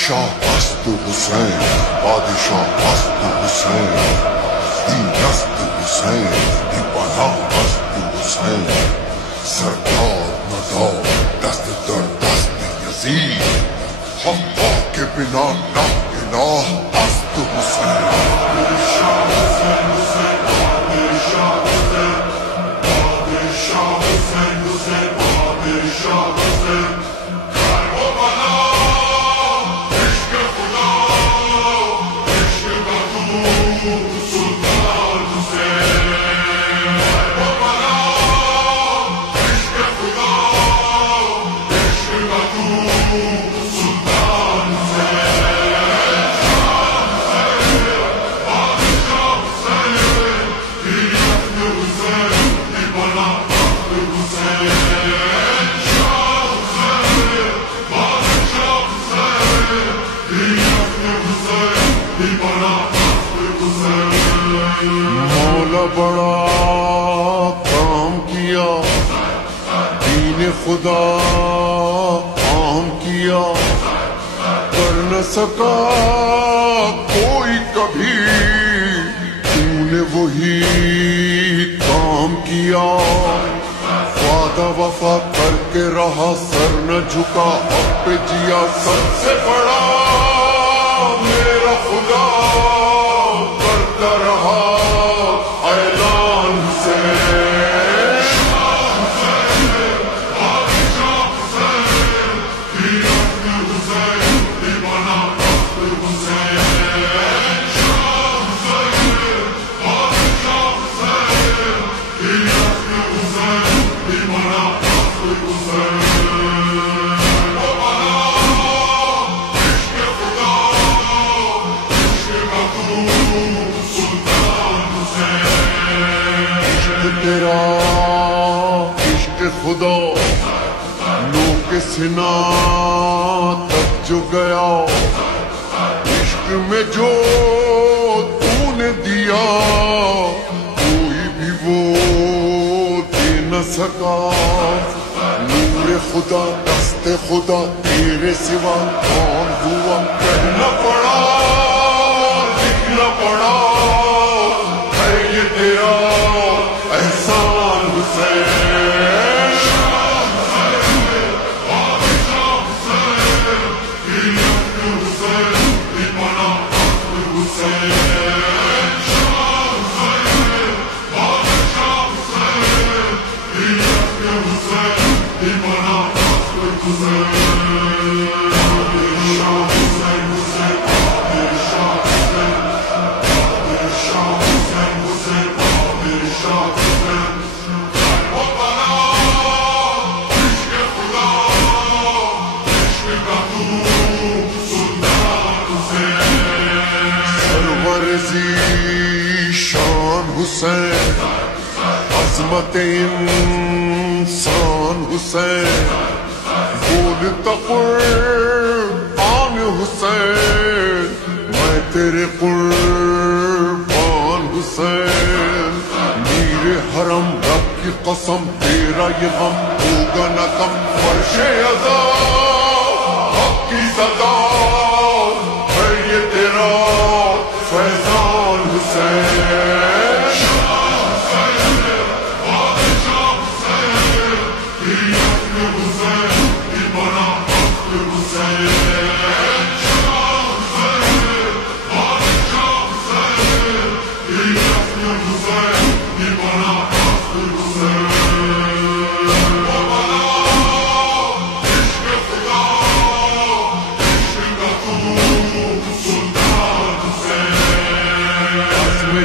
शाह मस्त हुसैन, बादशाह मस्त हुसैन, दीनस्त हुसैन, दीवाना मस्त हुसैन, सरकार मदार दस्त दर दस्त यजीद, हम के बिना ना इलाह मस्त हुसैन। बादशाह हुसैन, हुसैन, बादशाह हुसैन, बादशाह हुसैन, हुसैन, बादशाह हुसैन। मौला बड़ा काम किया, दीन खुदा काम किया, कर न सका कोई कभी, तूने वही काम किया। वादा वफा करके रहा, सर न झुका, अब पे जिया सबसे बड़ा मेरा खुदा करता रहा ऐलान से। तेरा इश्क खुदा लो के सिना तक जो गया, इश्क में जो तूने दिया कोई भी वो दे न सका। नूरे खुदा दस्ते खुदा तेरे सिवा कौन हुआ, कहना पड़ा लिखना पड़ा है ये तेरा एहसान हुसैन। शान हुसैन, अज़मत इंसान हुसैन, बोलता कुर्बान हुसैन, मैं तेरे कुर्बान हुसैन। मीरे हरम रब की कसम तेरा ये गम होगा न कम, फर्शे अज़ा हक की सदा है ये तेरा फैज़ान हुसैन।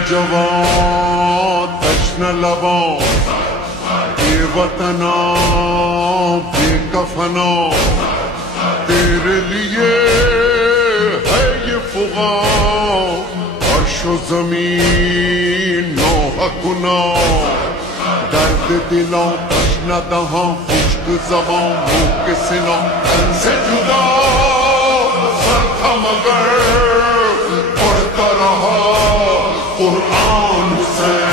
जवान तश्न लबों बेवतना बेकफना, तेरे लिए है ये फुगा, अर्शो ज़मीन नौह गुना। दर्द दिलों तश्न दहां खुश्क ज़बां मुँह के सिनों तन से जुदा, सर था मगर पढ़ता रहा कुरान हुसैन।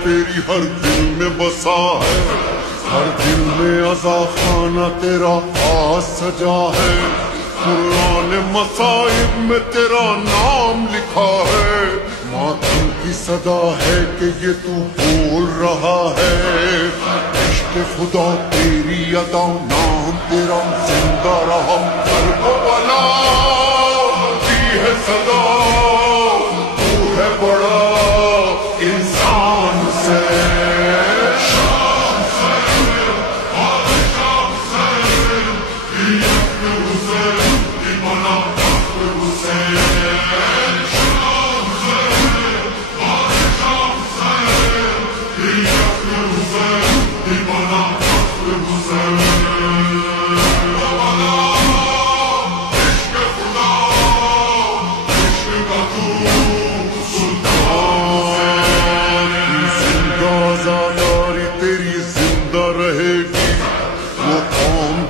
तेरी हर दिल में बसा है, हर दिल में अज़ा खाना तेरा खास सजा है। कुरान मसाइब में तेरा नाम लिखा है, मातम की सदा है कि ये तू बोल रहा है। इश्क खुदा तेरी अदा, नाम तेरा जिंदा रहा। करबला दी है सदा, तू है बड़ा इंसान से।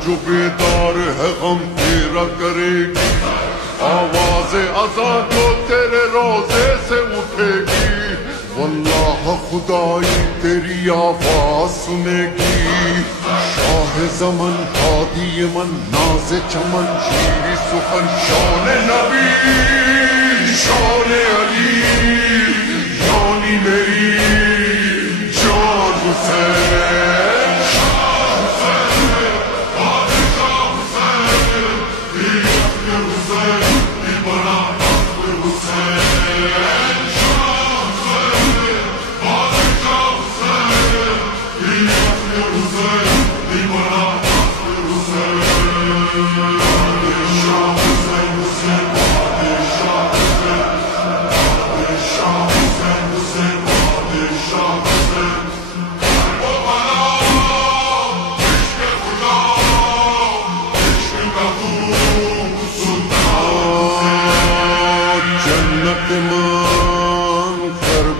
जो बेदार है गम तेरा करेगी, आवाज़ अज़ा जो तेरे रोज़े से उठेगी। वल्लाह खुदाई तेरी आवाज़ सुनेगी। शाह ज़मन हादी मन नाज़ चमन शीरी सुखन, शान नबी शान अली, यानी मेरी जान हुसैन।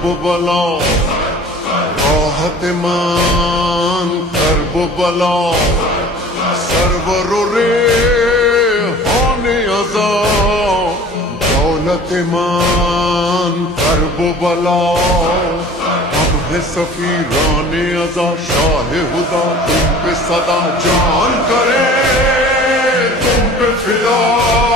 करबला राहत मान करबला, सरवरो रे होने अज़ा दौलत मान करबला। हम है सफीराने अज़ा शाह हुदा, तुम पे सदा जान करे तुम पे फिदा।